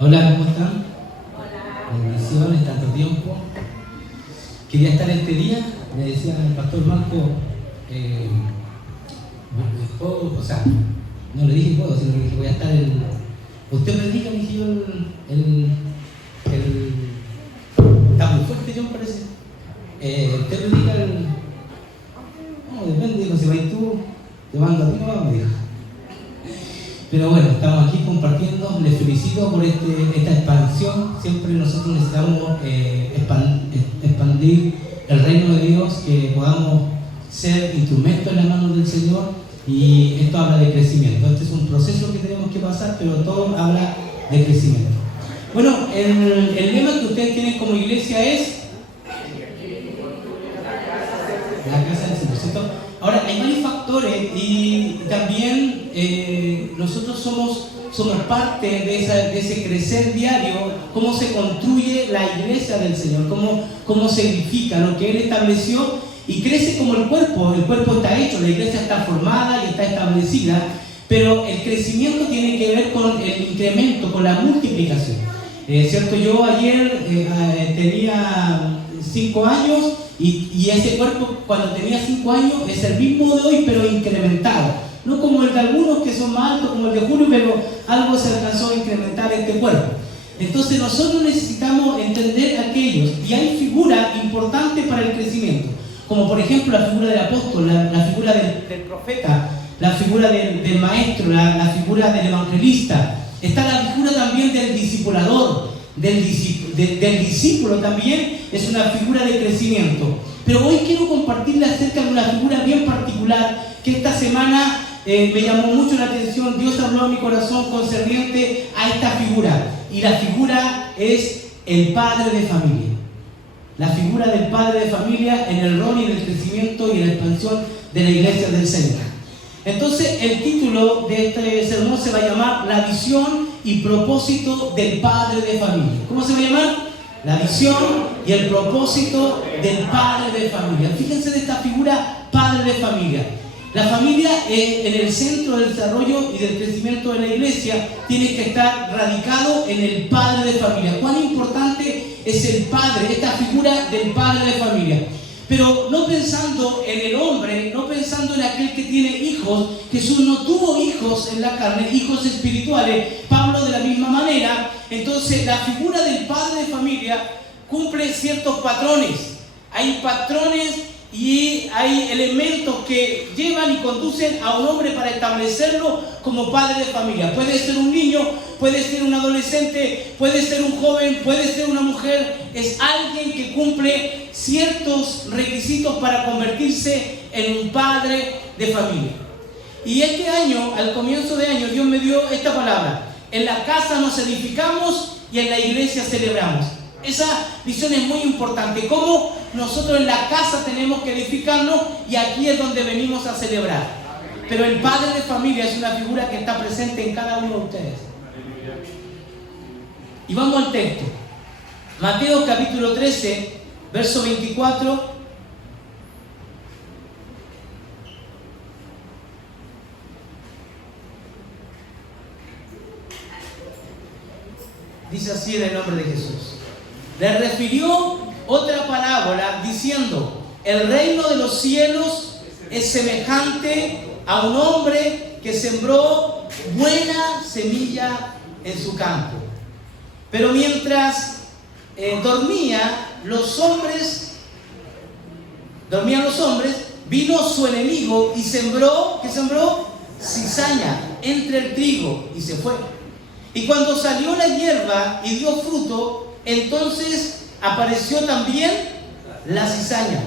Hola, ¿cómo están? Hola. Bendiciones, tanto tiempo. Quería estar este día, me decía el pastor Marco, o sea, no le dije puedo, sino que dije voy a estar usted predica, me dije yo, está muy fuerte, yo me parece. Usted predica no, depende, digo, si vais tú, te mando a ti, no, me dijo. Pero bueno, estamos aquí compartiendo, les felicito por esta expansión. Siempre nosotros necesitamos expandir el reino de Dios, que podamos ser instrumentos en las manos del Señor, y esto habla de crecimiento. Este es un proceso que tenemos que pasar, pero todo habla de crecimiento. Bueno, el lema que ustedes tienen como iglesia es la casa del Señor, ¿cierto? Ahora, hay varios factores y también nosotros somos parte de ese crecer diario, cómo se construye la iglesia del Señor, cómo se edifica lo que Él estableció y crece como el cuerpo está hecho, la iglesia está formada y está establecida, pero el crecimiento tiene que ver con el incremento, con la multiplicación. ¿Cierto? Yo ayer tenía 5 años y ese cuerpo cuando tenía 5 años es el mismo de hoy, pero incrementado. No como el de algunos que son más altos, como el de Julio, pero algo se alcanzó a incrementar este cuerpo. Entonces nosotros necesitamos entender aquellos, y hay figuras importantes para el crecimiento, como por ejemplo la figura del apóstol, la figura del profeta, la figura del maestro, la figura del evangelista. Está la figura también del discipulador, del discípulo también es una figura de crecimiento. Pero hoy quiero compartirles acerca de una figura bien particular que esta semana me llamó mucho la atención. Dios habló a mi corazón concerniente a esta figura, y la figura es el padre de familia. La figura del padre de familia en el rol y en el crecimiento y en la expansión de la iglesia del Señor. Entonces el título de este sermón se va a llamar La visión y propósito del padre de familia. ¿Cómo se va a llamar? La visión y el propósito del padre de familia. Fíjense de esta figura, padre de familia. La familia en el centro del desarrollo y del crecimiento de la iglesia tiene que estar radicado en el padre de familia. ¿Cuán importante es el padre, esta figura del padre de familia? Pero no pensando en el hombre, no pensando en aquel que tiene hijos. Jesús no tuvo hijos en la carne, hijos espirituales. Pablo de la misma manera. Entonces la figura del padre de familia cumple ciertos patrones. Hay patrones y hay elementos que llevan y conducen a un hombre para establecerlo como padre de familia. Puede ser un niño, puede ser un adolescente, puede ser un joven, puede ser una mujer. Es alguien que cumple ciertos requisitos para convertirse en un padre de familia. Y este año, al comienzo de año, Dios me dio esta palabra: en la casa nos edificamos y en la iglesia celebramos. Esa visión es muy importante. Cómo nosotros en la casa tenemos que edificarnos, y aquí es donde venimos a celebrar. Pero el padre de familia es una figura que está presente en cada uno de ustedes. Y vamos al texto. Mateo capítulo 13, verso 24. Dice así en el nombre de Jesús. Le refirió otra parábola diciendo: el reino de los cielos es semejante a un hombre que sembró buena semilla en su campo. Pero mientras dormían los hombres, vino su enemigo y sembró, ¿qué sembró? Cizaña entre el trigo, y se fue. Y cuando salió la hierba y dio fruto, entonces apareció también la cizaña.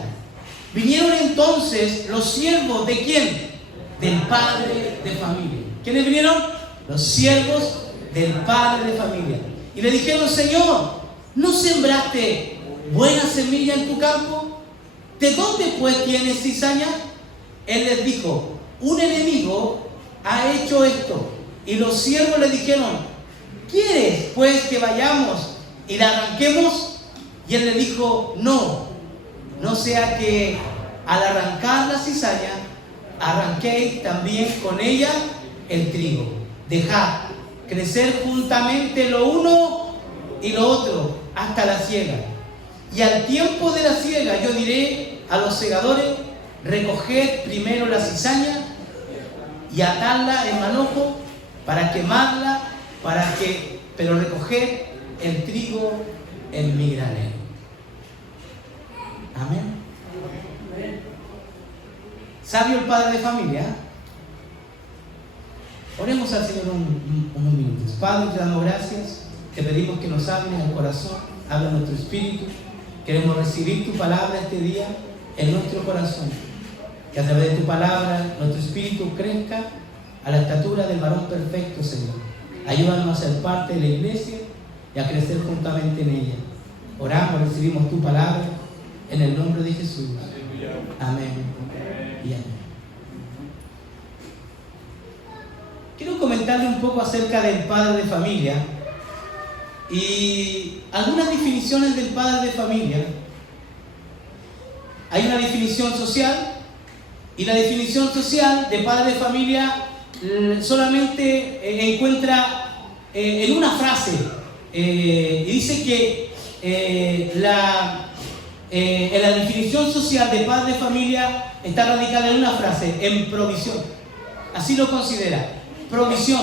Vinieron entonces los siervos ¿de quién? Del padre de familia. ¿Quiénes vinieron? Los siervos del padre de familia. Y le dijeron: Señor, ¿no sembraste buena semilla en tu campo? ¿De dónde pues tienes cizaña? Él les dijo: un enemigo ha hecho esto. Y los siervos le dijeron: ¿quieres pues que vayamos y la arranquemos? Y él le dijo: no sea que al arrancar la cizaña arranquéis también con ella el trigo. Dejad crecer juntamente lo uno y lo otro hasta la siega. Y al tiempo de la siega yo diré a los segadores: recoged primero la cizaña y atadla en manojo para quemarla, pero recoged el trigo en mi granero. Amén. ¿Sabio el padre de familia? Oremos al Señor unos minutos. Padre, te damos gracias. Te pedimos que nos hables al corazón, habla nuestro espíritu. Queremos recibir tu palabra este día en nuestro corazón. Que a través de tu palabra nuestro espíritu crezca a la estatura del varón perfecto, Señor. Ayúdanos a ser parte de la iglesia y a crecer juntamente en ella. Oramos, recibimos tu palabra en el nombre de Jesús. Amén y amén. Quiero comentarle un poco acerca del padre de familia y algunas definiciones del padre de familia. Hay una definición social, y la definición social de padre de familia solamente encuentra en una frase, y dice que en la definición social de padre de familia está radicada en una frase: en provisión. Así lo considera: provisión.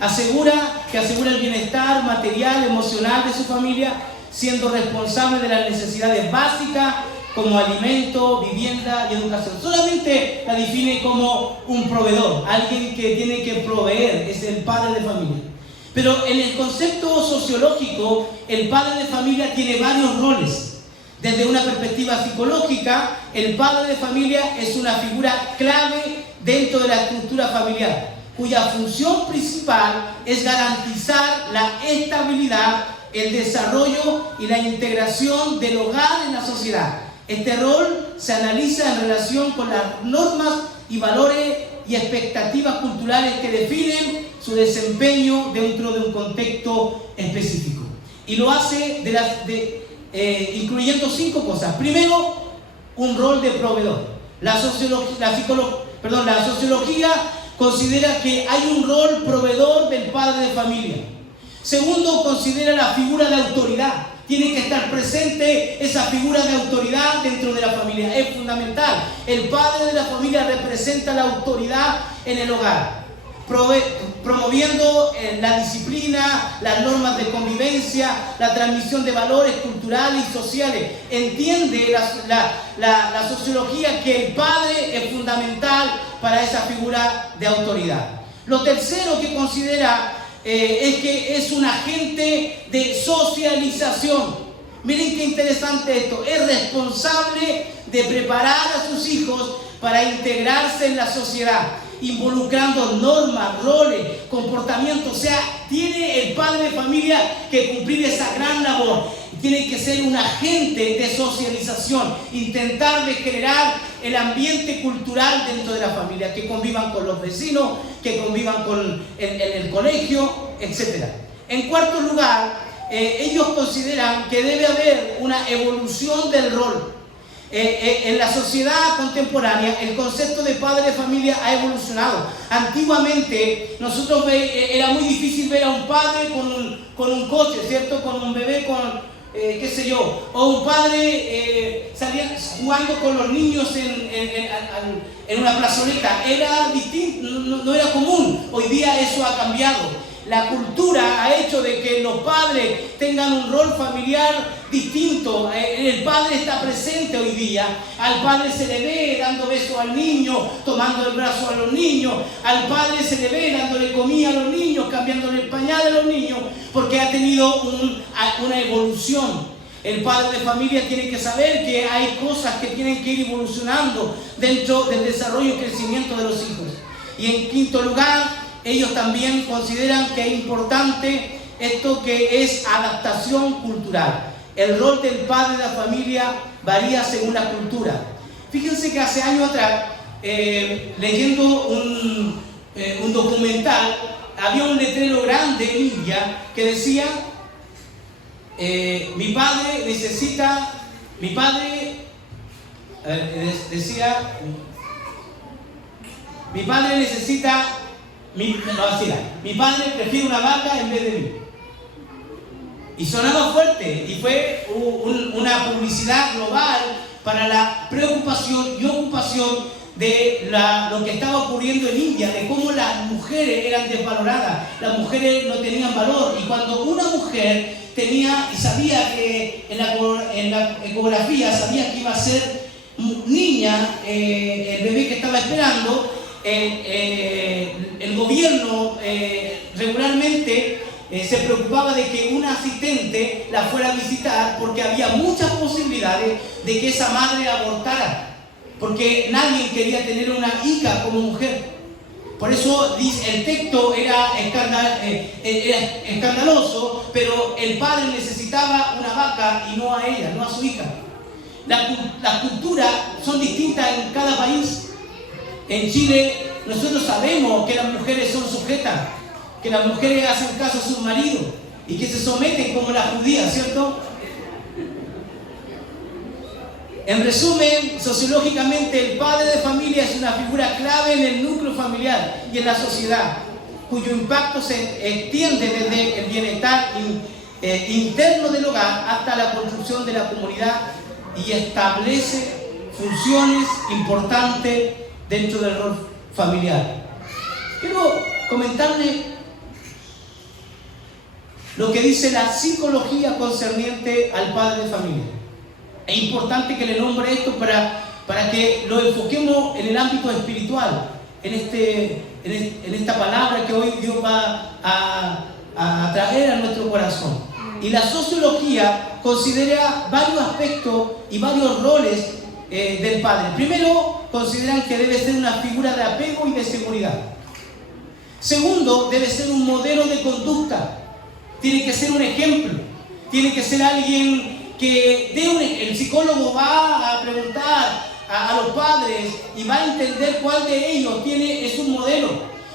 Asegura el bienestar material, emocional de su familia, siendo responsable de las necesidades básicas como alimento, vivienda y educación. Solamente la define como un proveedor, alguien que tiene que proveer, es el padre de familia. Pero en el concepto sociológico, el padre de familia tiene varios roles. Desde una perspectiva psicológica, el padre de familia es una figura clave dentro de la estructura familiar, cuya función principal es garantizar la estabilidad, el desarrollo y la integración del hogar en la sociedad. Este rol se analiza en relación con las normas y valores y expectativas culturales que definen su desempeño dentro de un contexto específico. Y lo hace incluyendo 5 cosas. Primero, un rol de proveedor. La sociología considera que hay un rol proveedor del padre de familia. Segundo, considera la figura de autoridad. Tiene que estar presente esa figura de autoridad dentro de la familia. Es fundamental. El padre de la familia representa la autoridad en el hogar, promoviendo la disciplina, las normas de convivencia, la transmisión de valores culturales y sociales. Entiende la sociología que el padre es fundamental para esa figura de autoridad. Lo tercero que considera es que es un agente de socialización. Miren qué interesante esto. Es responsable de preparar a sus hijos para integrarse en la sociedad, involucrando normas, roles, comportamientos. O sea, tiene el padre de familia que cumplir esa gran labor. Tiene que ser un agente de socialización, intentar de generar el ambiente cultural dentro de la familia, que convivan con los vecinos, que convivan en el colegio, etc. En cuarto lugar, ellos consideran que debe haber una evolución del rol. En la sociedad contemporánea, el concepto de padre de familia ha evolucionado. Antiguamente, nosotros era muy difícil ver a un padre con un coche, ¿cierto? Con un bebé, qué sé yo, o un padre salía jugando con los niños en una plazoleta. Era distinto, no era común. Hoy día eso ha cambiado. La cultura ha hecho de que los padres tengan un rol familiar distinto. El padre está presente hoy día. Al padre se le ve dando besos al niño, tomando el brazo a los niños. Al padre se le ve dándole comida a los niños, cambiándole el pañal a los niños, porque ha tenido una evolución. El padre de familia tiene que saber que hay cosas que tienen que ir evolucionando dentro del desarrollo y crecimiento de los hijos. Y en quinto lugar, ellos también consideran que es importante esto que es adaptación cultural. El rol del padre de la familia varía según la cultura. Fíjense que hace años atrás, leyendo un documental, había un letrero grande en India que decía: mi padre decía, Mi padre necesita, mi padre prefiere una vaca en vez de mí. Y sonaba fuerte, y fue una publicidad global para la preocupación y ocupación de lo que estaba ocurriendo en India, de cómo las mujeres eran desvaloradas, las mujeres no tenían valor. Y cuando una mujer tenía y sabía que en la ecografía sabía que iba a ser niña, el bebé que estaba esperando, el gobierno regularmente se preocupaba de que un asistente la fuera a visitar, porque había muchas posibilidades de que esa madre abortara, porque nadie quería tener una hija como mujer. Por eso el texto era escandaloso, pero el padre necesitaba una vaca y no a ella, no a su hija. Las culturas son distintas en cada país. En Chile nosotros sabemos que las mujeres son sujetas, que las mujeres hacen caso a sus maridos y que se someten como las judías, ¿cierto? En resumen, sociológicamente, el padre de familia es una figura clave en el núcleo familiar y en la sociedad, cuyo impacto se extiende desde el bienestar interno del hogar hasta la construcción de la comunidad y establece funciones importantes dentro del rol familiar. Quiero comentarles lo que dice la psicología concerniente al padre de familia. Es importante que le nombre esto para que lo enfoquemos en el ámbito espiritual, en esta palabra que hoy Dios va a traer a nuestro corazón. Y la sociología considera varios aspectos y varios roles del padre. Primero, consideran que debe ser una figura de apego y de seguridad. Segundo, debe ser un modelo de conducta. Tiene que ser un ejemplo. Tiene que ser alguien que el psicólogo va a preguntar a los padres y va a entender cuál de ellos es un modelo.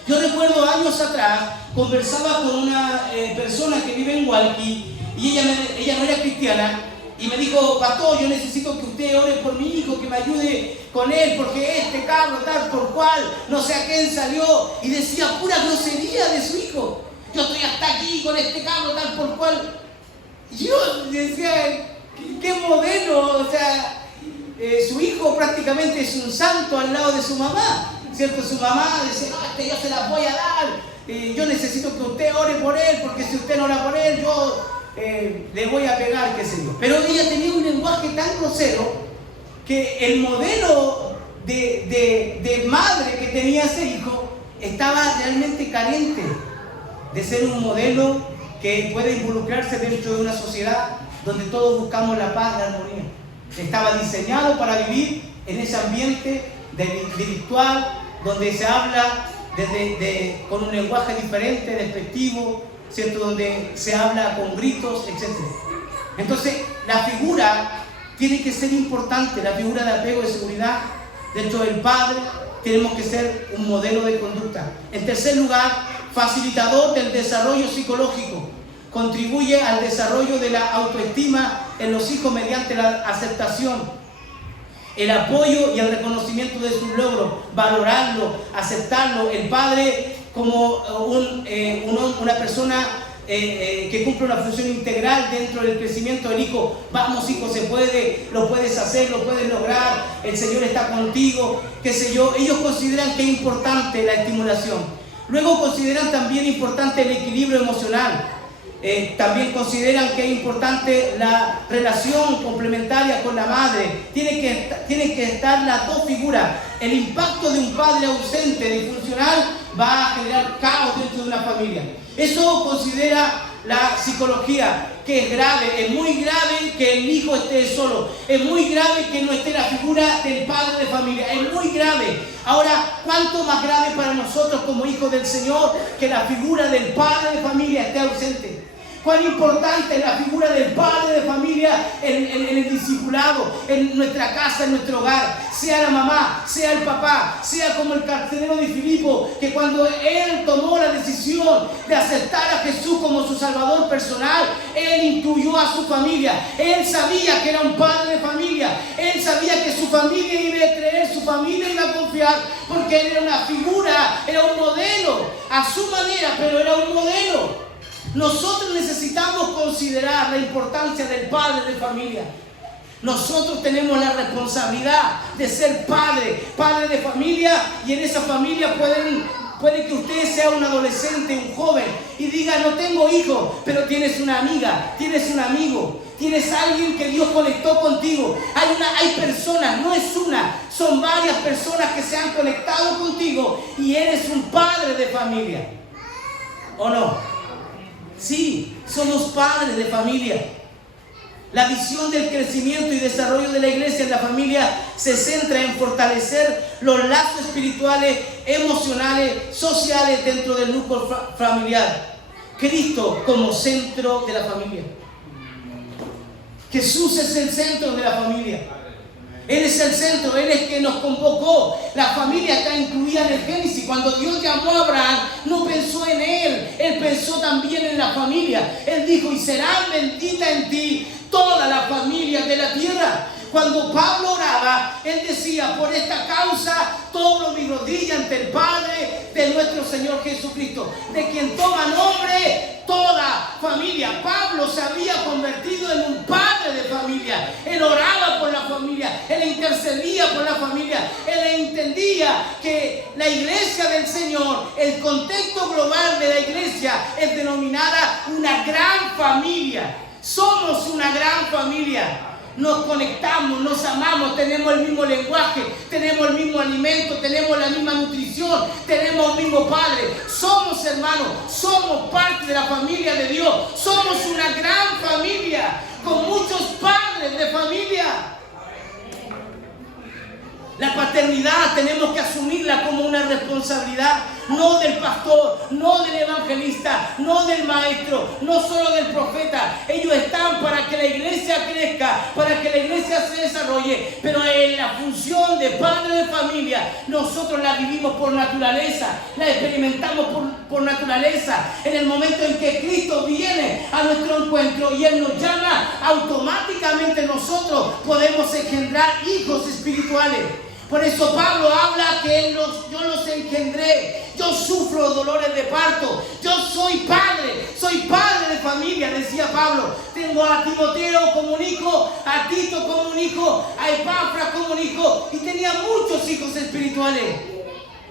Yo recuerdo años atrás, conversaba con una persona que vive en Hualqui y ella no era cristiana y me dijo: pastor, yo necesito que usted ore por mi hijo, que me ayude con él, porque este carro tal por cual, no sé a quién salió, y decía pura grosería de su hijo. Yo estoy hasta aquí con este carro tal por cual. Yo decía, ¿qué modelo? O sea, su hijo prácticamente es un santo al lado de su mamá, ¿cierto? Su mamá dice: no, yo se las voy a dar, yo necesito que usted ore por él, porque si usted no ora por él, yo le voy a pegar, qué sé yo. Pero ella tenía un lenguaje tan grosero que el modelo de madre que tenía ese hijo estaba realmente carente de ser un modelo que puede involucrarse dentro de una sociedad donde todos buscamos la paz, la armonía. Estaba diseñado para vivir en ese ambiente delictual, donde se habla con un lenguaje diferente, despectivo, ¿cierto? Donde se habla con gritos, etc. Entonces, la figura tiene que ser importante, la figura de apego y seguridad. Dentro del padre tenemos que ser un modelo de conducta. En tercer lugar, facilitador del desarrollo psicológico. Contribuye al desarrollo de la autoestima en los hijos mediante la aceptación, el apoyo y el reconocimiento de sus logros, valorarlo, aceptarlo. El padre como una persona que cumple una función integral dentro del crecimiento del hijo. Vamos, hijo, se puede, lo puedes hacer, lo puedes lograr, el Señor está contigo, qué sé yo. Ellos consideran que es importante la estimulación. Luego consideran también importante el equilibrio emocional. También consideran que es importante la relación complementaria con la madre. Tienen que estar las dos figuras. El impacto de un padre ausente, disfuncional, va a generar caos dentro de una familia. Eso considera la psicología, que es grave. Es muy grave que el hijo esté solo. Es muy grave que no esté la figura del padre de familia. Es muy grave. Ahora, ¿cuánto más grave para nosotros como hijos del Señor que la figura del padre de familia esté ausente? Cuán importante es la figura del padre de familia en el discipulado, en nuestra casa, en nuestro hogar. Sea la mamá, sea el papá, sea como el carcelero de Filipo, que cuando él tomó la decisión de aceptar a Jesús como su Salvador personal, él incluyó a su familia. Él sabía que era un padre de familia. Él sabía que su familia iba a creer, su familia iba a confiar, porque él era una figura, era un modelo, a su manera, pero era un modelo. Nosotros necesitamos considerar la importancia del padre de familia. Nosotros tenemos la responsabilidad de ser padre de familia, y en esa familia puede que usted sea un adolescente, un joven, y diga: no tengo hijos, pero tienes una amiga, tienes un amigo, tienes alguien que Dios conectó contigo. Hay personas, no es una, son varias personas que se han conectado contigo y eres un padre de familia. ¿O no? Sí, somos padres de familia. La visión del crecimiento y desarrollo de la iglesia en la familia se centra en fortalecer los lazos espirituales, emocionales, sociales dentro del núcleo familiar. Cristo como centro de la familia. Jesús es el centro de la familia. Él es el centro, Él es quien nos convocó. La familia está incluida en el Génesis. Cuando Dios llamó a Abraham, no pensó en él, Él pensó también en la familia. Él dijo: y será bendita en ti toda la familia de la tierra. Cuando Pablo oraba, él decía: por esta causa doblo mi rodilla ante el Padre de nuestro Señor Jesucristo, de quien toma nombre toda familia. Pablo se había convertido en un padre de familia. Él oraba por la familia, él intercedía por la familia, él entendía que la iglesia del Señor, el contexto global de la iglesia, es denominada una gran familia. Somos una gran familia. Nos conectamos, nos amamos, tenemos el mismo lenguaje, tenemos el mismo alimento, tenemos la misma nutrición, tenemos el mismo Padre. Somos hermanos, somos parte de la familia de Dios. Somos una gran familia con muchos padres de familia. La paternidad tenemos que asumirla como una responsabilidad, no del pastor, no del evangelista, no del maestro, no solo del profeta. Ellos están para que la iglesia crezca, para que la iglesia se desarrolle, pero en la función de padre de familia, nosotros la vivimos por naturaleza, la experimentamos por naturaleza. En el momento en que Cristo viene a nuestro encuentro y Él nos llama, automáticamente nosotros podemos engendrar hijos espirituales. Por eso Pablo habla que yo los engendré, yo sufro dolores de parto, yo soy padre de familia, decía Pablo. Tengo a Timoteo como un hijo, a Tito como un hijo, a Epafras como un hijo, y tenía muchos hijos espirituales.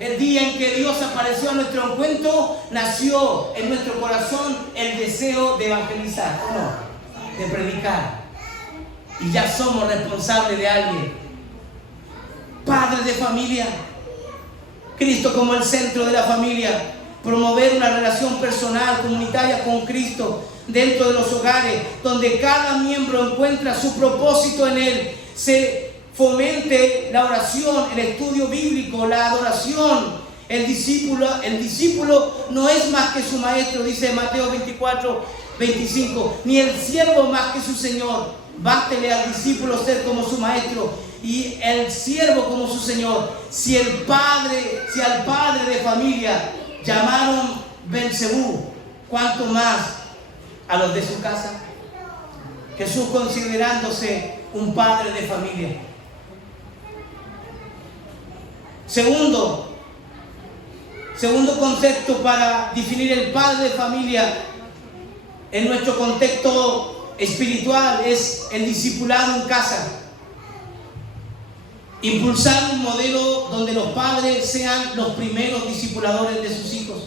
El día en que Dios apareció a nuestro encuentro, nació en nuestro corazón el deseo de evangelizar, no, de predicar. Y ya somos responsables de alguien. Padre de familia, Cristo como el centro de la familia, promover una relación personal, comunitaria con Cristo dentro de los hogares, donde cada miembro encuentra su propósito en Él. Se fomente la oración, el estudio bíblico, la adoración. El discípulo no es más que su maestro, dice Mateo 24:25, ni el siervo más que su Señor. Bástele al discípulo ser como su maestro y el siervo como su Señor. Si al padre de familia llamaron Belcebú, ¿cuánto más a los de su casa? Jesús considerándose un padre de familia. Segundo concepto para definir el padre de familia en nuestro contexto espiritual es el discipulado en casa. Impulsar un modelo donde los padres sean los primeros discipuladores de sus hijos,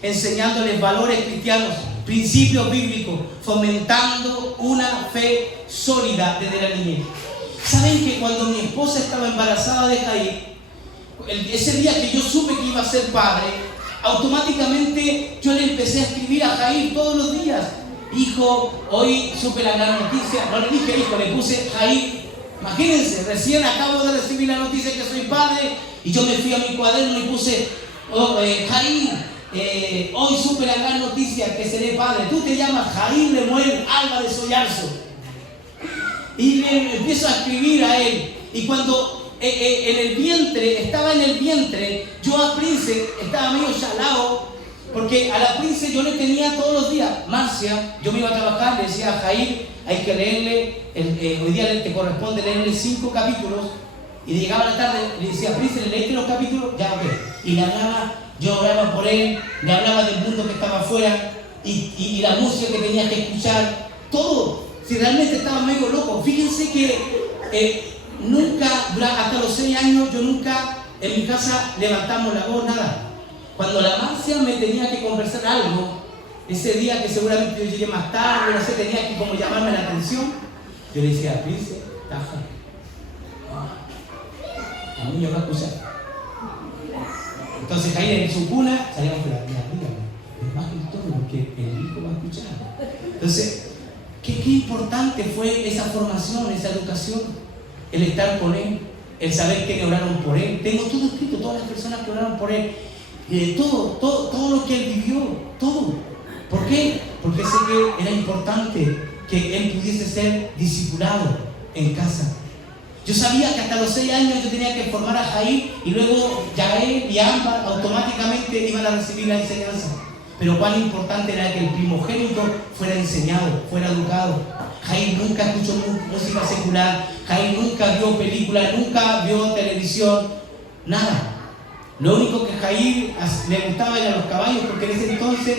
enseñándoles valores cristianos, principios bíblicos, fomentando una fe sólida desde la niñez. ¿Saben que cuando mi esposa estaba embarazada de Jair, ese día que yo supe que iba a ser padre, automáticamente yo le empecé a escribir a Jair todos los días: hijo, hoy supe la gran noticia. No le dije hijo, le puse Jair. Imagínense, recién acabo de recibir la noticia que soy padre, y yo me fui a mi cuaderno y puse Jair, hoy supe la gran noticia que seré padre. Tú te llamas Jair Lemuel Álvarez Oyarzo. Y le empiezo a escribir a él. Y cuando estaba en el vientre, yo a Prince estaba medio chalado, porque a la Prince yo le tenía todos los días. Marcia, yo me iba a trabajar, le decía a Jair, hay que leerle, hoy día te corresponde leerle 5 capítulos. Y llegaba la tarde, le decía, Prince, ¿le leíste los capítulos? Ya, ok. Y le hablaba, yo hablaba por él, le hablaba del mundo que estaba afuera, y la música que tenía que escuchar, todo. Si realmente estaba medio loco. Fíjense que nunca, hasta los 6 años, yo nunca en mi casa levantamos la voz, nada. Cuando la Marcia me tenía que conversar algo, ese día que seguramente yo llegué más tarde, no sé, tenía que como llamarme la atención, yo le decía, Prince, taja. A mí me va a escuchar. Entonces Jair en su cuna salíamos con la dígame, más que todo porque el hijo va a escuchar. Entonces, qué importante fue esa formación, esa educación, el estar con él, el saber que oraron por él. Tengo todo escrito, todas las personas que oraron por él, todo lo que él vivió, todo. ¿Por qué? Porque sé que era importante que él pudiese ser discipulado en casa. Yo sabía que hasta los 6 años yo tenía que formar a Jair y luego Yael y Ámbar automáticamente iban a recibir la enseñanza. Pero cuán importante era que el primogénito fuera enseñado, fuera educado. Jair nunca escuchó música secular, Jair nunca vio películas, nunca vio televisión, nada. Lo único que a Jair le gustaba eran los caballos, porque en ese entonces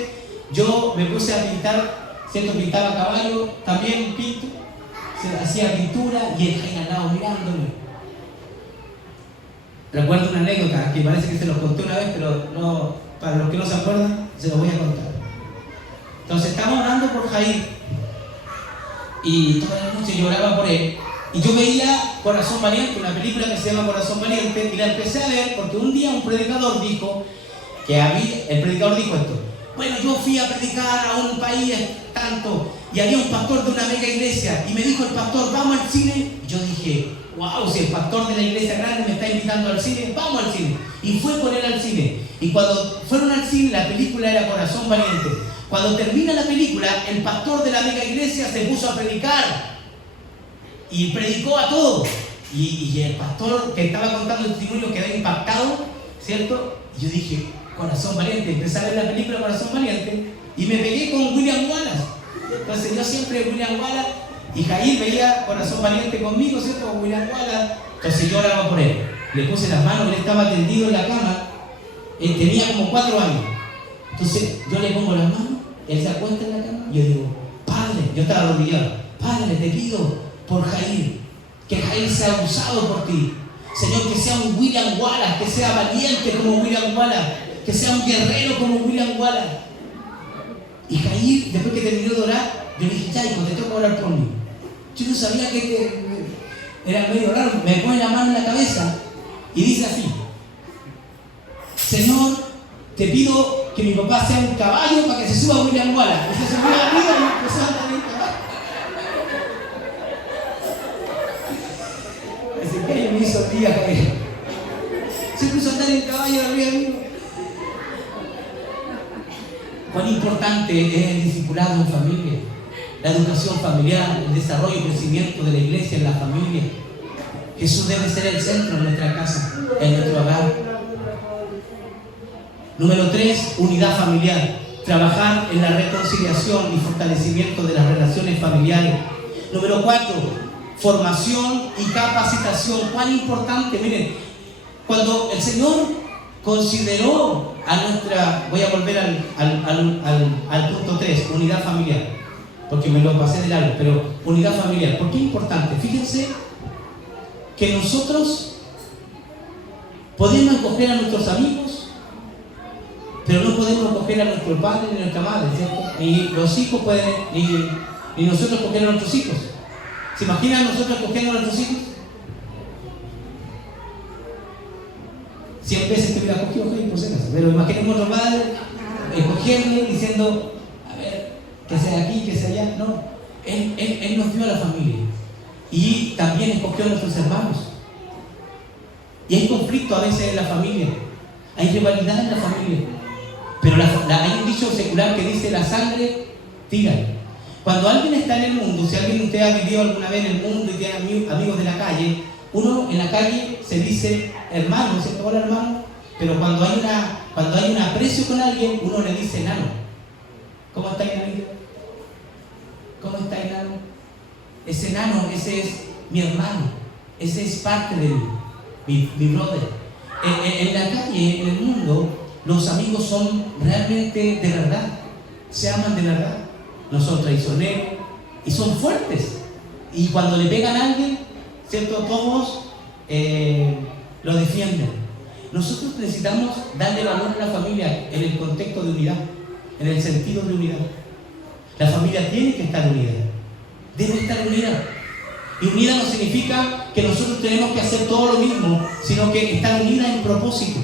yo me puse a pintar, ¿cierto? Pintaba caballos, también pinto. Hacía pintura y el Jair al lado mirándome. Recuerdo una anécdota que parece que se los conté una vez, pero no, para los que no se acuerdan, se los voy a contar. Entonces estábamos orando por Jair y toda la noche lloraba por él. Y yo veía Corazón Valiente, una película que se llama Corazón Valiente, y la empecé a ver porque un día un predicador dijo el predicador dijo esto. Bueno, yo fui a predicar a un país tanto y había un pastor de una mega iglesia y me dijo el pastor, vamos al cine. Y yo dije, wow, si el pastor de la iglesia grande me está invitando al cine, vamos al cine. Y fue con él al cine. Y cuando fueron al cine, la película era Corazón Valiente. Cuando termina la película, el pastor de la mega iglesia se puso a predicar y predicó a todos. Y el pastor que estaba contando el testimonio quedó impactado, ¿cierto? Y yo dije, Corazón Valiente. Empecé a ver la película Corazón Valiente y me pegué con William Wallace. Entonces yo siempre William Wallace, y Jair veía Corazón Valiente conmigo, ¿cierto? Con William Wallace. Entonces yo oraba por él. Le puse las manos, él estaba tendido en la cama. Él tenía como 4 años. Entonces yo le pongo las manos, él se acuesta en la cama y yo digo, Padre, yo estaba arrodillado, Padre, te pido por Jair, que Jair sea usado por ti. Señor, que sea un William Wallace, que sea valiente como William Wallace, que sea un guerrero como William Wallace. Y Jair, después que terminó de orar, yo le dije, Chaico, te tengo que orar por mí. Yo no sabía que era medio raro. Me pone la mano en la cabeza y dice así, Señor, te pido que mi papá sea un caballo para que se suba William Wallace. Y se subió arriba y empezó a andar en caballo. Así que ahí me hizo el día, Jair. Se puso a andar en caballo arriba mío. Cuán importante es el discipulado en familia, la educación familiar, el desarrollo y crecimiento de la iglesia en la familia. Jesús debe ser el centro de nuestra casa, en nuestro hogar. Número 3, unidad familiar. Trabajar en la reconciliación y fortalecimiento de las relaciones familiares. Número 4, formación y capacitación. Cuán importante, miren, cuando el Señor consideró a nuestra, voy a volver al punto 3, unidad familiar, porque me lo pasé de largo, pero unidad familiar, ¿por qué es importante? Fíjense que nosotros podemos escoger a nuestros amigos, pero no podemos escoger a nuestro padre ni a nuestra madre, ¿cierto? Ni los hijos pueden, ni nosotros escoger a nuestros hijos. ¿Se imaginan nosotros escogiendo a nuestros hijos? 100 veces te hubiera cogido Jair por ser así, pero imaginemos otro padre escogiendo, diciendo, a ver, que sea aquí, que sea allá. No, él nos dio a la familia y también escogió a nuestros hermanos. Y hay conflicto a veces en la familia, hay rivalidad en la familia. Pero hay un dicho secular que dice: la sangre tira. Cuando alguien está en el mundo, si alguien de ustedes ha vivido alguna vez en el mundo y tiene amigos de la calle, uno en la calle se dice hermano, ¿cierto? Hola hermano. Pero cuando hay un aprecio con alguien, uno le dice enano. ¿Cómo está enanito? ¿Cómo está enano? Ese enano, ese es mi hermano, ese es parte de mí, mi brother. En la calle, en el mundo, los amigos son realmente de verdad, se aman de verdad, no son traicioneros y son fuertes. Y cuando le pegan a alguien, ¿cierto? Todos lo defienden. Nosotros necesitamos darle valor a la familia en el contexto de unidad, en el sentido de unidad. La familia tiene que estar unida, debe estar unida. Y unida no significa que nosotros tenemos que hacer todo lo mismo, sino que estar unida en propósito.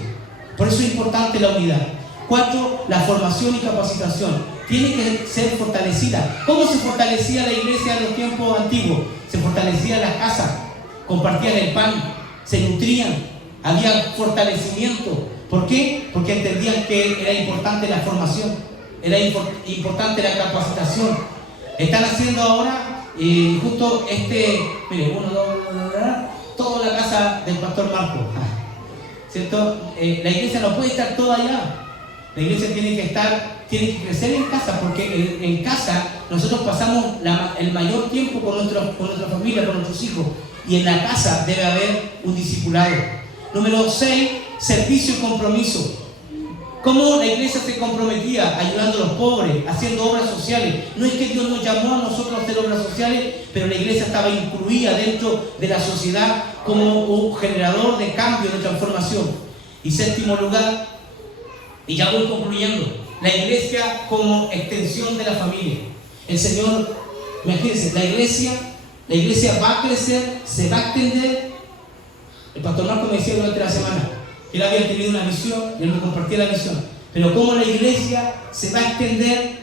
Por eso es importante la unidad. 4, la formación y capacitación. Tiene que ser fortalecida. ¿Cómo se fortalecía la iglesia en los tiempos antiguos? Se fortalecía la casa, compartían el pan, se nutrían. Había fortalecimiento. ¿Por qué? Porque entendían que era importante la formación, era importante la capacitación. Están haciendo ahora, justo mire, 1, 2, toda la casa del pastor Marco, ¿cierto? La iglesia no puede estar toda allá. La iglesia tiene que crecer en casa, porque en casa nosotros pasamos el mayor tiempo con nuestra familia, con nuestros hijos, y en la casa debe haber un discipulado. Número 6, servicio y compromiso. ¿Cómo la iglesia se comprometía? Ayudando a los pobres, haciendo obras sociales. No es que Dios nos llamó a nosotros a hacer obras sociales, pero la iglesia estaba incluida dentro de la sociedad como un generador de cambio, de transformación. Y 7º lugar, y ya voy concluyendo, la iglesia como extensión de la familia. El Señor, imagínense, la iglesia va a crecer, se va a extender. El pastor Marco me decía durante la semana que él había tenido una visión y él me compartía la visión. Pero cómo la iglesia se va a extender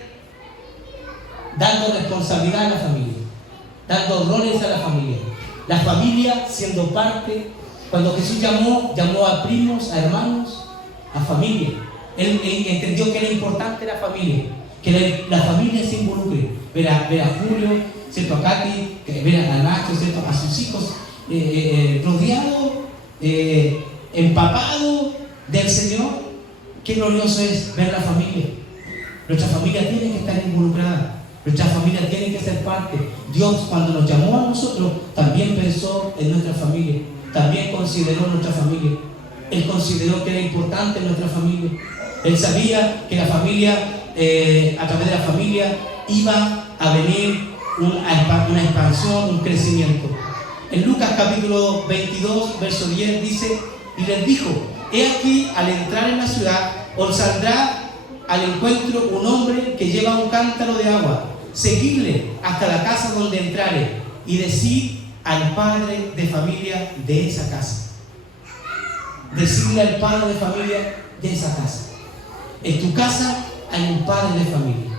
dando responsabilidad a la familia, dando roles a la familia. La familia siendo parte. Cuando Jesús llamó a primos, a hermanos, a familia. Él entendió que era importante la familia, que la familia se involucre. Ver a Julio, ¿cierto? A Katy, ver a Nacho, ¿cierto? A sus hijos rodeado, empapado del Señor. Qué glorioso es ver la familia. Nuestra familia tiene que estar involucrada, nuestra familia tiene que ser parte. Dios, cuando nos llamó a nosotros, también pensó en nuestra familia, también consideró nuestra familia. Él consideró que era importante nuestra familia. Él sabía que la familia, a través de la familia, iba a venir una expansión, un crecimiento. En Lucas capítulo 22, verso 10 dice: y les dijo: he aquí, al entrar en la ciudad, os saldrá al encuentro un hombre que lleva un cántaro de agua. Seguidle hasta la casa donde entrare y decid al padre de familia de esa casa. Decirle al padre de familia de esa casa. En tu casa hay un padre de familia.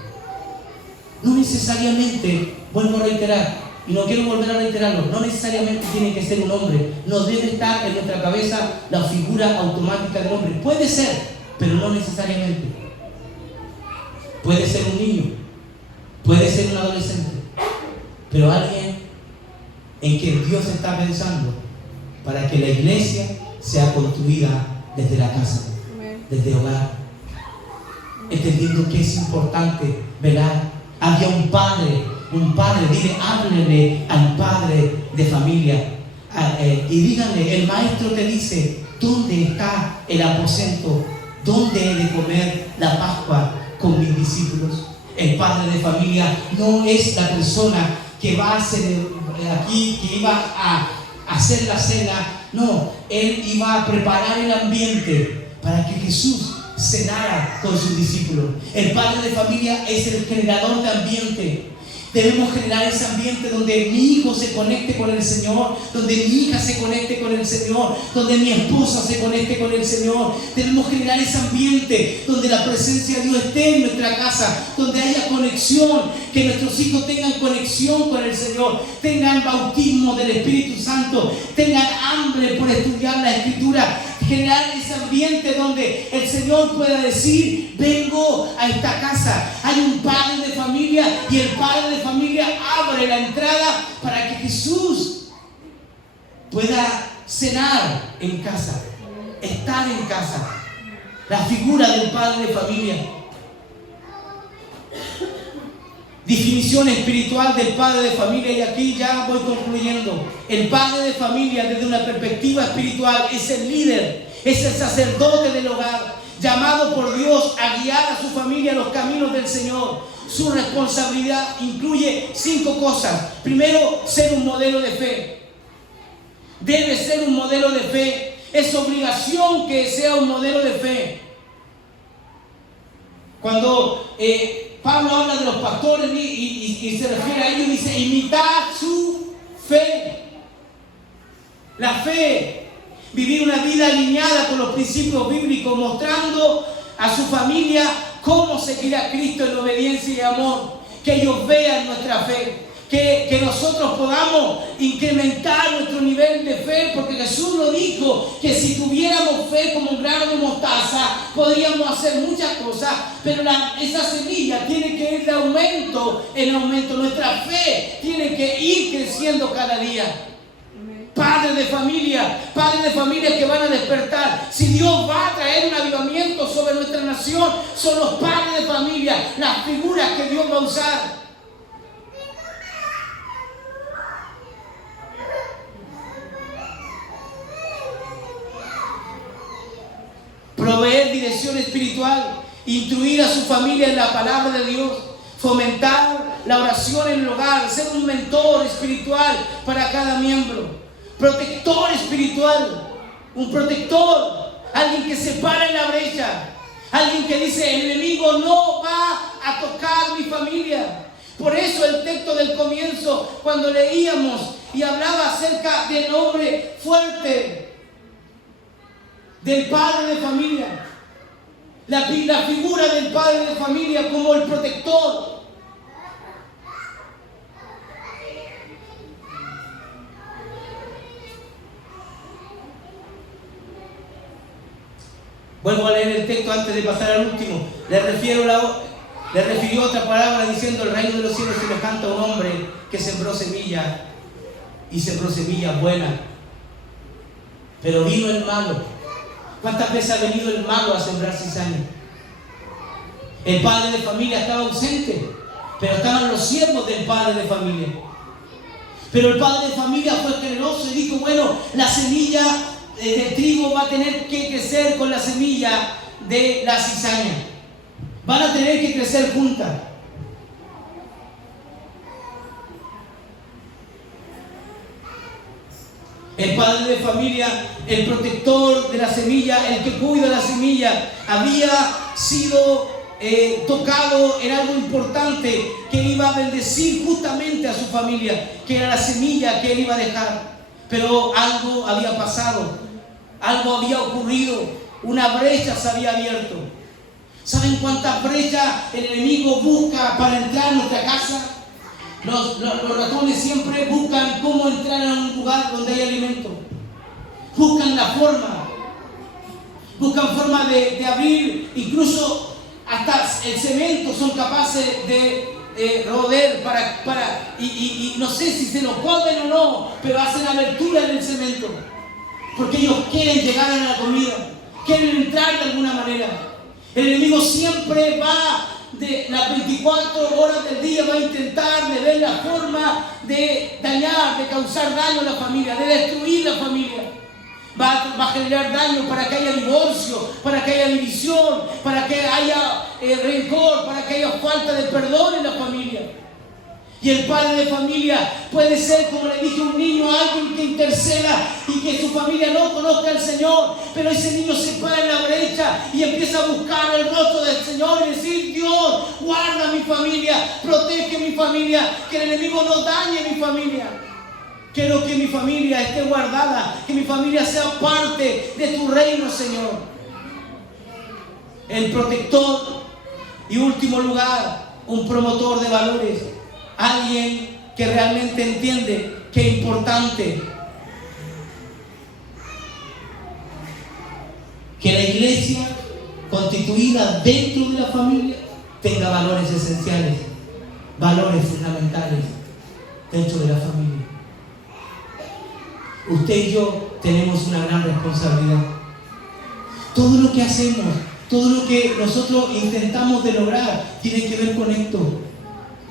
No necesariamente, vuelvo a reiterar, y no quiero volver a reiterarlo, no necesariamente tiene que ser un hombre. No debe estar en nuestra cabeza la figura automática del hombre. Puede ser, pero no necesariamente. Puede ser un niño, puede ser un adolescente, pero alguien en quien Dios está pensando para que la iglesia sea construida desde la casa, desde el hogar, entendiendo que es importante velar. Había un padre, dile, háblenle al padre de familia y díganle: el maestro te dice dónde está el aposento, dónde he de comer la Pascua con mis discípulos. El padre de familia no es la persona que va a hacer aquí, que iba a hacer la cena. No, él iba a preparar el ambiente para que Jesús cenara con sus discípulos. El padre de familia es el generador de ambiente. Debemos generar ese ambiente donde mi hijo se conecte con el Señor, donde mi hija se conecte con el Señor, donde mi esposa se conecte con el Señor. Debemos generar ese ambiente donde la presencia de Dios esté en nuestra casa, donde haya conexión, que nuestros hijos tengan conexión con el Señor, tengan bautismo del Espíritu Santo, tengan hambre por estudiar la Escritura. generar ese ambiente donde el Señor pueda decir: vengo a esta casa. Hay un padre de familia y el padre de familia abre la entrada para que Jesús pueda cenar en casa, estar en casa. La figura del padre de familia. Definición espiritual del padre de familia, y aquí ya voy concluyendo. El padre de familia, desde una perspectiva espiritual, es el líder, es el sacerdote del hogar, llamado por Dios a guiar a su familia a los caminos del Señor. Su responsabilidad incluye 5 cosas. Primero, ser un modelo de fe. Debe ser un modelo de fe. Es obligación que sea un modelo de fe. Cuando Pablo habla de los pastores y se refiere a ellos, dice: imitad su fe. La fe, vivir una vida alineada con los principios bíblicos, mostrando a su familia cómo seguir a Cristo en obediencia y amor. Que ellos vean nuestra fe. Que nosotros podamos incrementar nuestro nivel de fe, porque Jesús lo dijo, que si tuviéramos fe como un grano de mostaza, podríamos hacer muchas cosas, pero esa semilla tiene que ir de aumento en aumento. Nuestra fe tiene que ir creciendo cada día. Padres de familia que van a despertar. Si Dios va a traer un avivamiento sobre nuestra nación, son los padres de familia, las figuras que Dios va a usar. Proveer dirección espiritual, instruir a su familia en la palabra de Dios, fomentar la oración en el hogar, ser un mentor espiritual para cada miembro, protector espiritual, un protector, alguien que se para en la brecha, alguien que dice: el enemigo no va a tocar mi familia. Por eso el texto del comienzo, cuando leíamos y hablaba acerca del hombre fuerte, del padre de familia, la figura del padre de familia como el protector. Vuelvo a leer el texto antes de pasar al último. Le refirió otra palabra diciendo: el reino de los cielos es semejante a un hombre que sembró semilla, y sembró semilla buena, pero vino el malo. ¿Cuántas veces ha venido el malo a sembrar cizaña? El padre de familia estaba ausente, pero estaban los siervos del padre de familia. Pero el padre de familia fue generoso y dijo: bueno, la semilla de trigo va a tener que crecer con la semilla de la cizaña. Van a tener que crecer juntas. El padre de familia, el protector de la semilla, el que cuida la semilla, había sido tocado en algo importante que iba a bendecir justamente a su familia, que era la semilla que él iba a dejar. Pero algo había pasado, algo había ocurrido, una brecha se había abierto. ¿Saben cuántas brechas el enemigo busca para entrar en nuestra casa? Los ratones siempre buscan cómo entrar a un lugar donde hay alimento. Buscan la forma. Buscan forma de abrir, incluso hasta el cemento son capaces de roder y no sé si se lo comen o no, pero hacen abertura en el cemento. Porque ellos quieren llegar a la comida, quieren entrar de alguna manera. El enemigo siempre va de las 24 horas del día, va a intentar de ver la forma de dañar, de causar daño a la familia, de destruir la familia. Va a generar daño para que haya divorcio, para que haya división, para que haya rencor, para que haya falta de perdón en la familia. Y el padre de familia puede ser, como le dije, un niño, alguien que interceda y que su familia no conozca al Señor, pero ese niño se para en la brecha y empieza a buscar el rostro del Señor y decir: Dios, guarda mi familia, protege mi familia, que el enemigo no dañe mi familia. Quiero que mi familia esté guardada, que mi familia sea parte de tu reino, Señor. El protector. Y último lugar, un promotor de valores. Alguien que realmente entiende que es importante que la iglesia constituida dentro de la familia tenga valores esenciales, valores fundamentales dentro de la familia. Usted y yo tenemos una gran responsabilidad. Todo lo que hacemos, todo lo que nosotros intentamos de lograr tiene que ver con esto,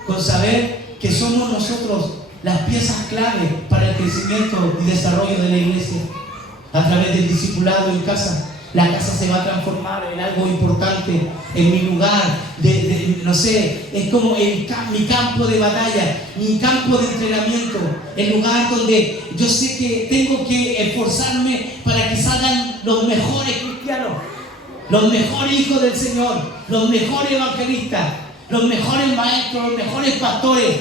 con saber que somos nosotros las piezas clave para el crecimiento y desarrollo de la iglesia. A través del discipulado en casa, la casa se va a transformar en algo importante, en mi lugar, no sé, es como mi campo de batalla, mi campo de entrenamiento, el lugar donde yo sé que tengo que esforzarme para que salgan los mejores cristianos, los mejores hijos del Señor, los mejores evangelistas, los mejores maestros, los mejores pastores.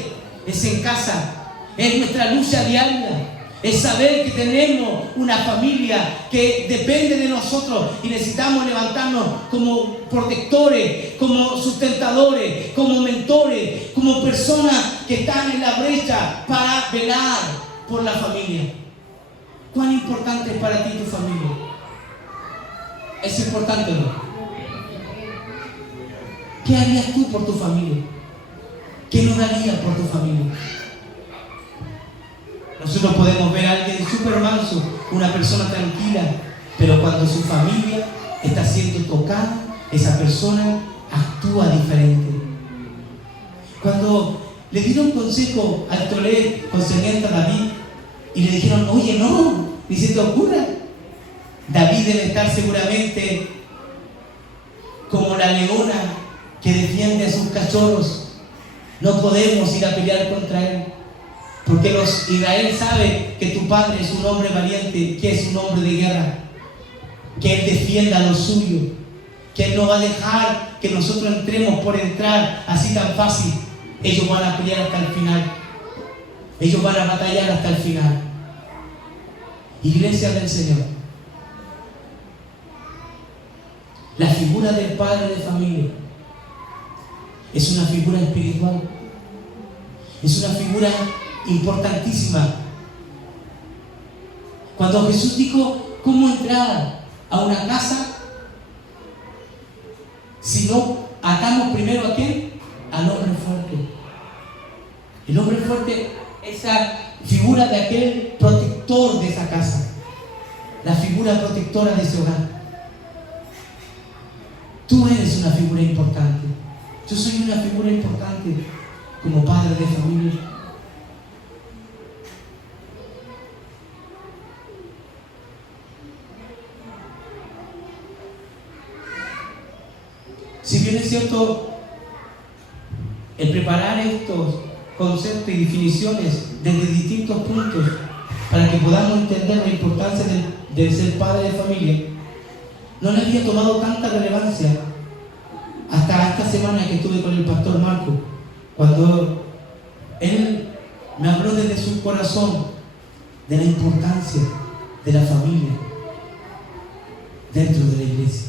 Es en casa, es nuestra lucha diaria. Es saber que tenemos una familia que depende de nosotros y necesitamos levantarnos como protectores, como sustentadores, como mentores, como personas que están en la brecha para velar por la familia. ¿Cuán importante es para ti tu familia? ¿Es importante o no? ¿Qué harías tú por tu familia? ¿Qué no darías por tu familia? Nosotros podemos ver a alguien súper manso, una persona tranquila, pero cuando su familia está siendo tocada, esa persona actúa diferente. Cuando le dieron consejo al Toledo concerniente a David y le dijeron, oye, no, ni se te ocurra. David debe estar seguramente como la leona que defiende a sus cachorros. No podemos ir a pelear contra él. Porque Israel sabe que tu padre es un hombre valiente, que es un hombre de guerra, que él defienda lo suyo, que él no va a dejar que nosotros entremos por entrar así tan fácil. Ellos van a pelear hasta el final, ellos van a batallar hasta el final. Iglesia del Señor, la figura del padre de familia es una figura espiritual, es una figura importantísima. Cuando Jesús dijo cómo entrar a una casa, si no atamos primero a quién, al hombre fuerte. El hombre fuerte, esa figura de aquel protector de esa casa, la figura protectora de ese hogar. Tú eres una figura importante. Yo soy una figura importante como padre de familia. Si bien es cierto, el preparar estos conceptos y definiciones desde distintos puntos para que podamos entender la importancia de ser padre de familia, no le había tomado tanta relevancia hasta esta semana que estuve con el pastor Marco, cuando él me habló desde su corazón de la importancia de la familia dentro de la iglesia.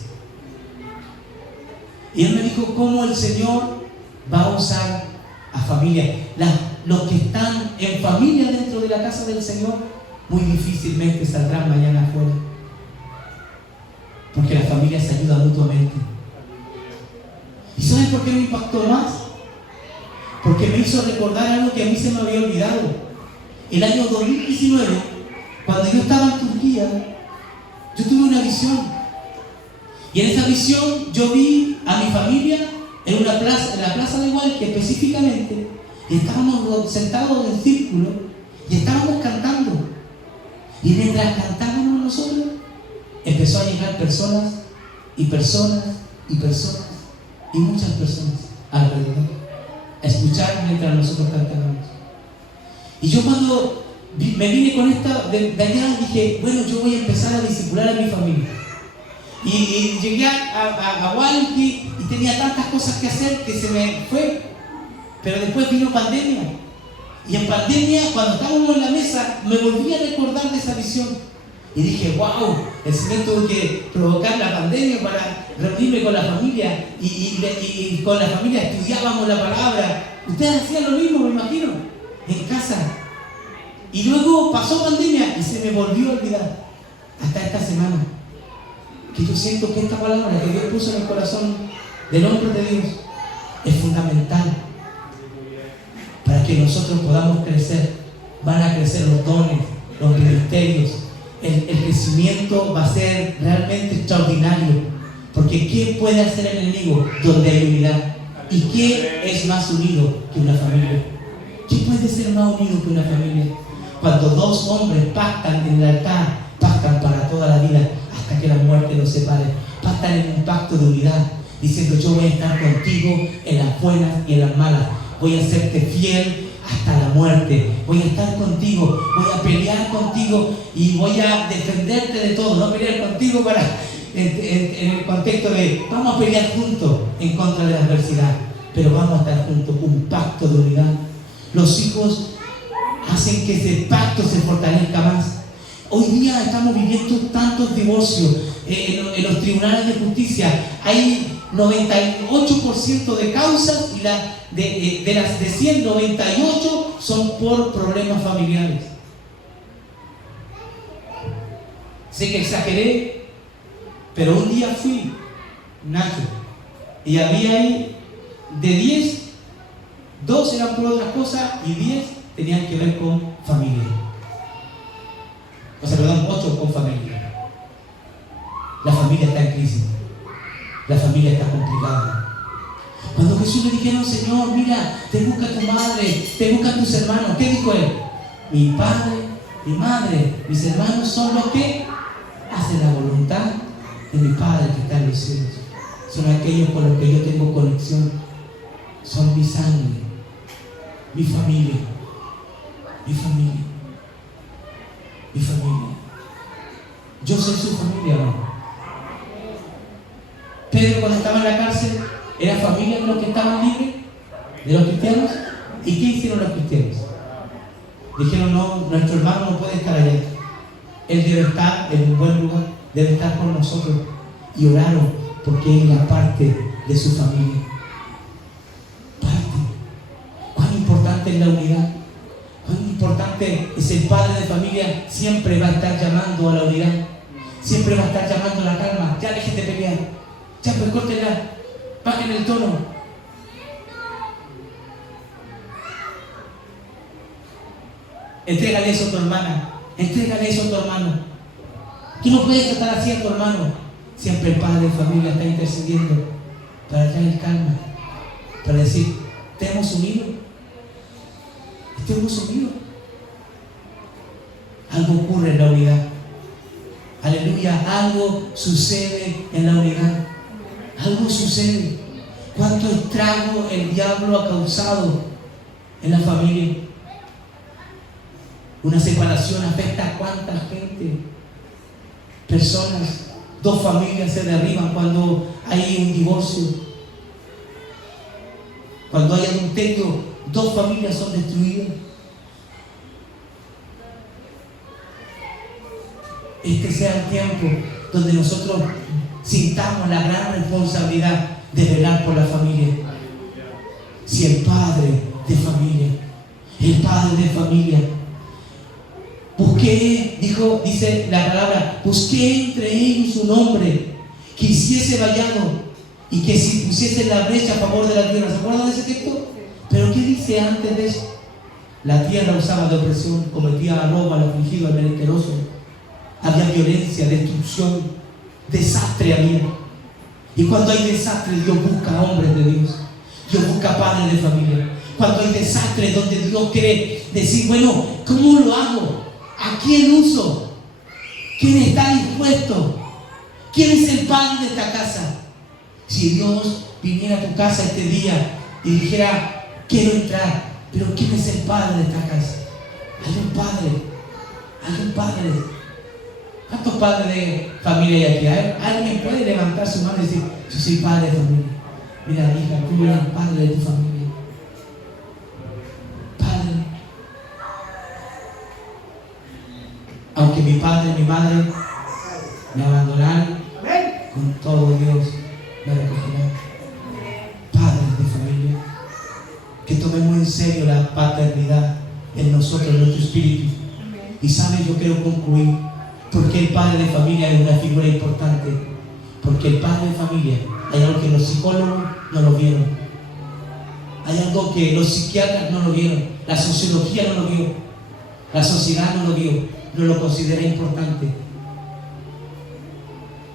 Y él me dijo cómo el Señor va a usar a familia. Los que están en familia dentro de la casa del Señor muy difícilmente saldrán mañana afuera, porque las familias se ayudan mutuamente. ¿Y saben por qué me impactó más? Porque me hizo recordar algo que a mí se me había olvidado. El año 2019, cuando yo estaba en Turquía, yo tuve una visión. Y en esa visión yo vi a mi familia en la plaza de Hualqui específicamente, y estábamos sentados en círculo y estábamos cantando. Y mientras cantábamos nosotros, empezó a llegar personas y personas y personas y muchas personas alrededor a escuchar mientras nosotros cantábamos. Y yo cuando me vine con esta de allá, dije, bueno, yo voy a empezar a discipular a mi familia. Y llegué a Hualqui y tenía tantas cosas que hacer que se me fue. Pero después vino pandemia. Y en pandemia, cuando estábamos en la mesa, me volví a recordar de esa visión. Y dije, wow, el Señor tuvo que provocar la pandemia para reunirme con la familia. Y con la familia estudiábamos la palabra. Ustedes hacían lo mismo, me imagino, en casa. Y luego pasó pandemia y se me volvió a olvidar. Hasta esta semana. que yo siento que esta palabra que Dios puso en el corazón del hombre de Dios es fundamental para que nosotros podamos crecer. Van a crecer los dones, los ministerios. El crecimiento va a ser realmente extraordinario. Porque ¿quién puede hacer el enemigo donde hay unidad? ¿Y quién es más unido que una familia? ¿Quién puede ser más unido que una familia? Cuando dos hombres pactan en el altar, pactan para toda la vida, hasta que la muerte los separe. Pactan en un pacto de unidad, diciendo: yo voy a estar contigo en las buenas y en las malas. Voy a serte fiel hasta la muerte. Voy a estar contigo, voy a pelear contigo y voy a defenderte de todo. No pelear contigo en el contexto de vamos a pelear juntos en contra de la adversidad, pero vamos a estar juntos, un pacto de unidad. Los hijos hacen que ese pacto se fortalezca más. Hoy día estamos viviendo tantos divorcios en los tribunales de justicia. Hay 98% de causas y de las de 100, 98 son por problemas familiares. Sé que exageré, pero un día fui, Nacho, y había ahí de 10, 2 eran por otras cosas y 10 tenían que ver con familia. O sea, perdón, 8 con familia. La familia está en crisis. La familia está complicada. Cuando Jesús le dijeron: Señor, mira, te busca tu madre, te buscan tus hermanos, ¿qué dijo él? Mi padre, mi madre, mis hermanos son los que hacen la voluntad de mi Padre que está en los cielos. Son aquellos con los que yo tengo conexión. Son mi sangre, mi familia, mi familia, mi familia. Yo soy su familia, ¿no? Pedro, cuando estaba en la cárcel, ¿era familia de los que estaban libres? ¿De los cristianos? ¿Y qué hicieron los cristianos? Dijeron: no, nuestro hermano no puede estar allá. Él debe estar en un buen lugar, debe estar con nosotros. Y oraron porque él era parte de su familia. Parte. Cuán importante es la unidad. Cuán importante es el padre de familia. Siempre va a estar llamando a la unidad. Siempre va a estar llamando a la calma. Ya dejen de pelear. Ya pues córtenla. Bajen el tono. Entrégale eso a tu hermana. Entrégale eso a tu hermano. Tú no puedes estar así a tu hermano. Siempre el padre de familia está intercediendo para traer calma, para decir: estemos unidos. Estemos unidos. Algo ocurre en la unidad. Aleluya, algo sucede en la unidad. Algo sucede. ¿Cuánto estrago el diablo ha causado en la familia? Una separación afecta a cuánta gente. Personas, 2 familias se derriban cuando hay un divorcio. Cuando hay adulterio, 2 familias son destruidas. Este sea el tiempo donde nosotros sintamos la gran responsabilidad de velar por la familia. Si el padre de familia, busqué, dice la palabra, busqué entre ellos un hombre que hiciese vallado y que si pusiese la brecha a favor de la tierra. ¿Se acuerdan de ese texto? Pero ¿qué dice antes de eso? La tierra usaba de opresión, cometía robo al afligido, al menesteroso. Había violencia, destrucción, desastre había. Y cuando hay desastre, Dios busca hombres de Dios. Dios busca padres de familia. Cuando hay desastre donde Dios quiere decir: bueno, ¿cómo lo hago? ¿A quién uso? ¿Quién está dispuesto? ¿Quién es el padre de esta casa? Si Dios viniera a tu casa este día y dijera: quiero entrar, pero ¿quién es el padre de esta casa? Hay un padre. Hay un padre. ¿Cuántos padres de familia hay aquí? ¿Alguien puede levantar su mano y decir: yo soy padre de familia? Mira, hija, tú eres padre de tu familia. Padre. Aunque mi padre y mi madre me abandonaron, con todo Dios me recogerá. Padres de familia, que tomemos en serio la paternidad en nosotros, en nuestro espíritu. Y sabes, yo quiero concluir, porque el padre de familia es una figura importante. Porque el padre de familia, hay algo que los psicólogos no lo vieron, hay algo que los psiquiatras no lo vieron, la sociología no lo vio, la sociedad no lo vio, no lo considera importante.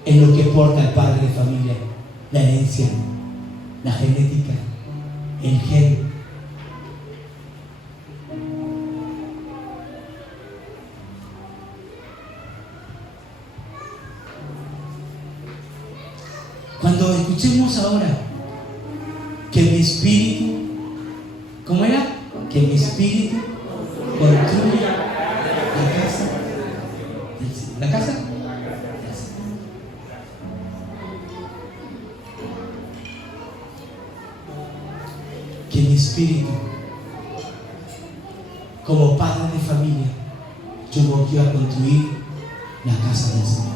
Es lo que porta el padre de familia: la herencia, la genética, el gen. Cuando escuchemos ahora que mi espíritu, ¿cómo era? Que mi espíritu construye la casa. ¿La casa? Que mi espíritu, como padre de familia, yo voy a construir la casa del Señor.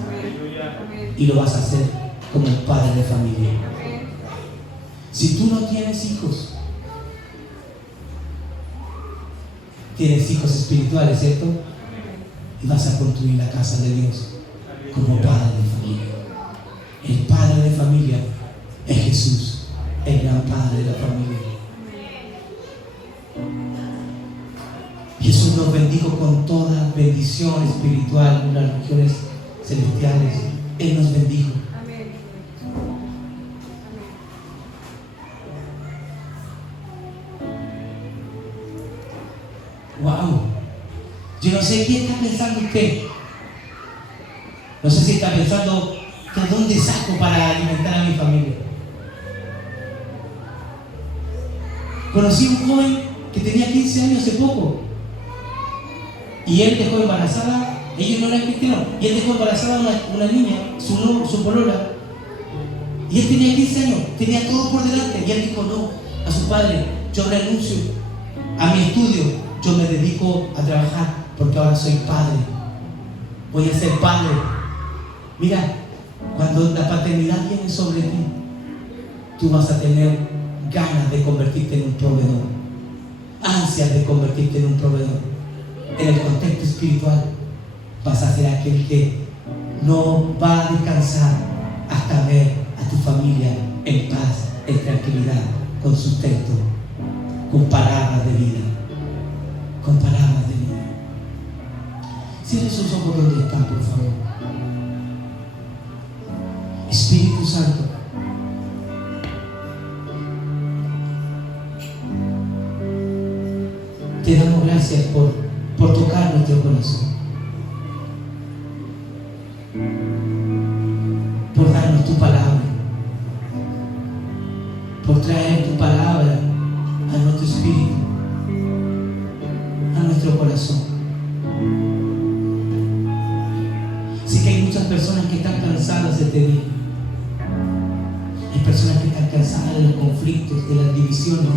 Y lo vas a hacer como padre de familia. Si tú no tienes hijos, tienes hijos espirituales, ¿cierto? Y vas a construir la casa de Dios como padre de familia. El padre de familia es Jesús, el gran padre de la familia. Jesús nos bendijo con toda bendición espiritual en las regiones celestiales. Él nos bendijo. Wow, yo no sé qué está pensando usted. No sé si está pensando ¿de dónde saco para alimentar a mi familia? Conocí a un joven que tenía 15 años hace poco y él dejó embarazada, ellos no eran cristianos, y él dejó embarazada a una niña, su polola, y él tenía 15 años, tenía todo por delante, y él dijo no a su padre: yo renuncio a mi estudio, yo me dedico a trabajar porque ahora soy padre, voy a ser padre. Mira, cuando la paternidad viene sobre ti, tú vas a tener ganas de convertirte en un proveedor, ansias de convertirte en un proveedor. En el contexto espiritual vas a ser aquel que no va a descansar hasta ver a tu familia en paz, en tranquilidad, con sustento, con palabras de vida. Con palabras de vida. Cierre sus ojos donde están, por favor. Espíritu Santo, te damos gracias por tocar nuestro corazón, por darnos tu palabra, por traer tu palabra a nuestro espíritu, a nuestro corazón. Sé que hay muchas personas que están cansadas este día. Hay personas que están cansadas de los conflictos, de las divisiones.